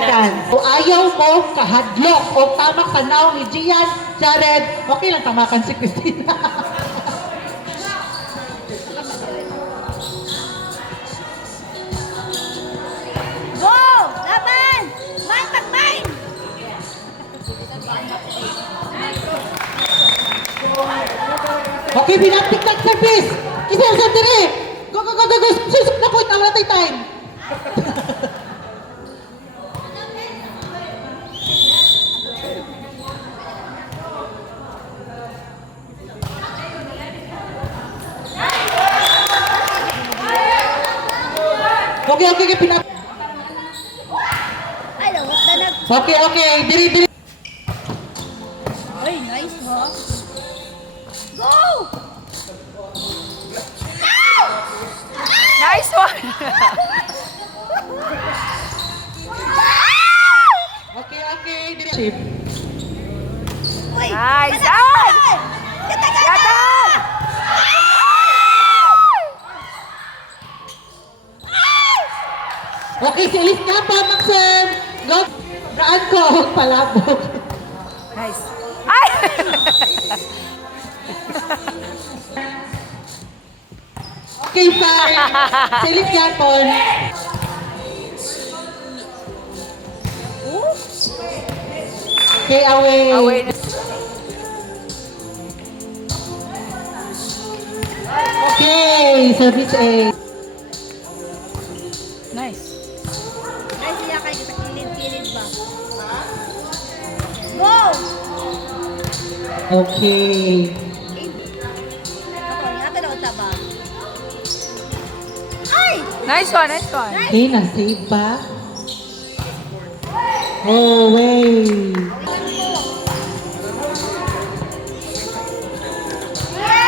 Dagan. O ayaw mo kahadlok o tamak tanaw ni Gian, Jared, okay lang tamakan si Christina. Go! Laban! Mine pag mine! Okay, binaptik na service. Isa sa dire. Go, go, go, go, go. Susuk na ko, tawala tayo time. Okay, okay, okay, pinap... Ay, lawat na nag... Okay, okay, diri, diri. Ay, nice ha? Go! Nice one! Okay, okay, diri. Chip. Uy! Nice! Gatan! Yan! Gatan! Gatan! Okay, si Elise nga po, Maxim. Go. Braan ko, palabog. Nice! Ay! Okay, fine. Si Elise nga po. Okay, away. Away na. Okay, service A. Nice. Ay, siya kayo sa kilid-kilid ba? Go! Okay. Ako, nga talaw taba. Ay! Nice one, nice one. Okay, na-save ba? Oh, wait.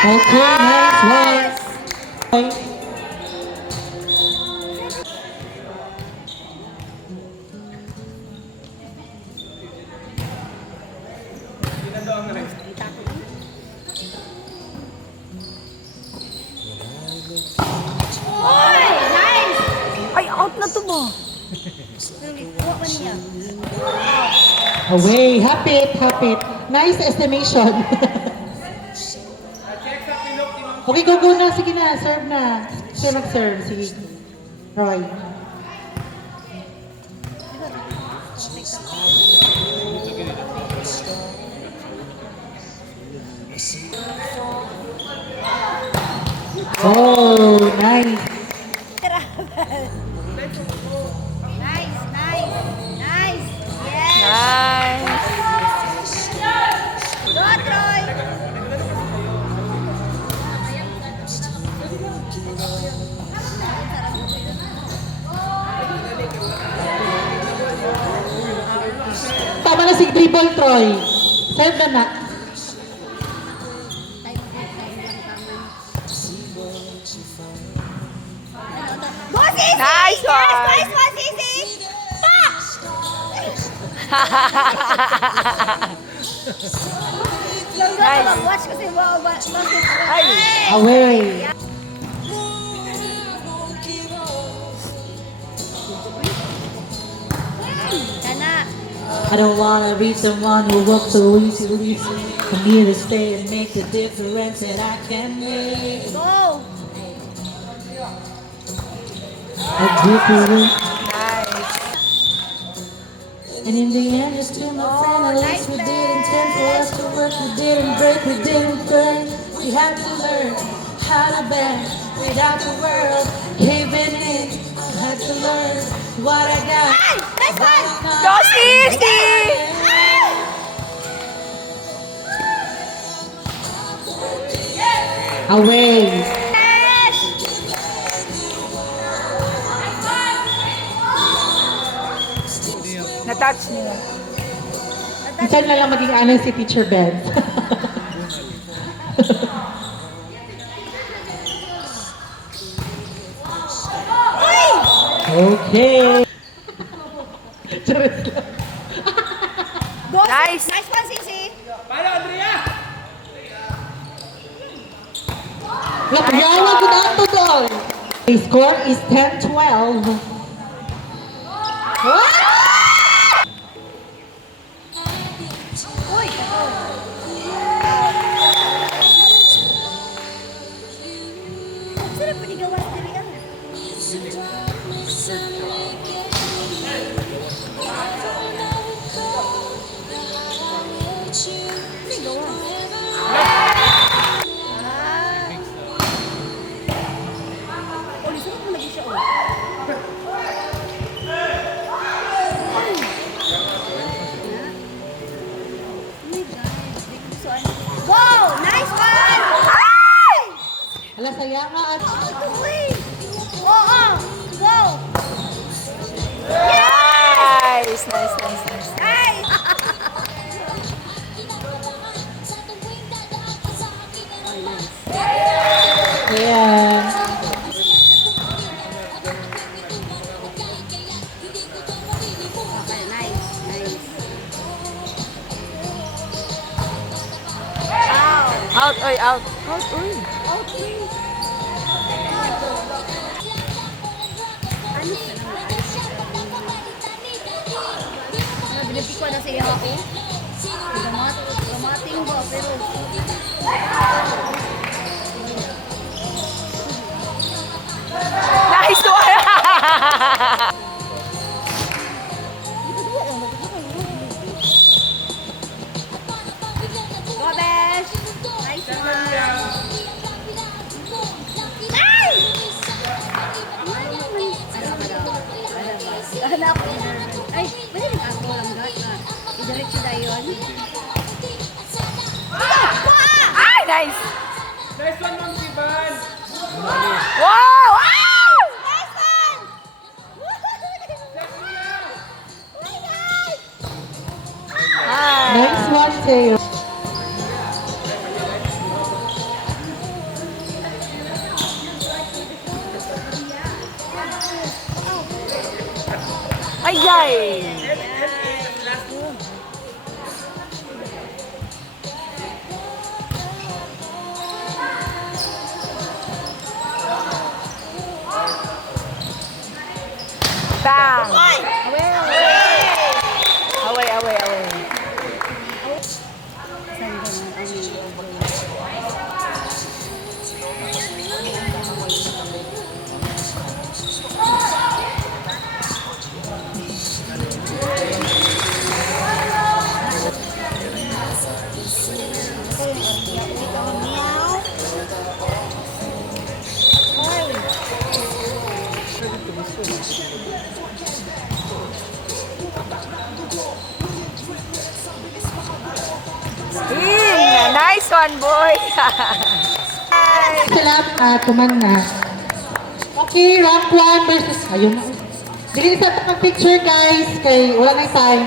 Okay, nice one. Okay. Oy! Nice! Ay, out na to mo. Kuha pa niya. Away, hapit, hapit. Nice estimation. Okay, go, go na. Sige na, serve na. Siya mag-serve. Sige. Roy. Oh, nice. Nice, nice, nice. Yes. Nice. Go, Troy. Tama na si dribble, Troy. Serve na na. Go, Sisi! Nice one. Yes, nice one, Sisi! Lang daw Nice. mag-watch kasi Ay. Away. Kana. I don't wanna be someone who walks so easily. I'm here to stay and make the difference that I can make. Go! A difference. Nice. And in the end, it's still my friend. At least we did intend for us to work. We didn't break, we didn't burn. We had to learn how to bend without the world caving in. I had to learn what I got. Ay! Nice one! Go, Sisi! Away. Yes! Na-touch niya. Minsan na lang maging anay si Teacher Ben. Okay. Charis lang. Go! Nice. Nice one, Sisi! Yawa ko na ito doon. The score is 10-12. Wow! Nice, nice, nice, nice. Ay! Ayan. Okay, nice. Nice. Out, oy, out. Out, oy. Okay. Ano sa naman? Ano, binati ko na sa iyo ako? Gamating ba? Pero... Nice one! Go, Besh! Nice one! Ay! Anak ko. Ay, pwede rin ako lang gat na. Idiretso na yun. Ay, nice! Nice one, Ma'am Sivan! Wow! Wow! Nice one! Ah. Next one, Teo. Ay, ay! Bang! Away, away, away. Nice one, boy! Sila, tuman na. Okay, rank 1 versus, ayun na. Dili sa picture guys, kay wala na time.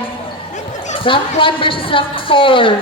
Rank 1 versus rank 4.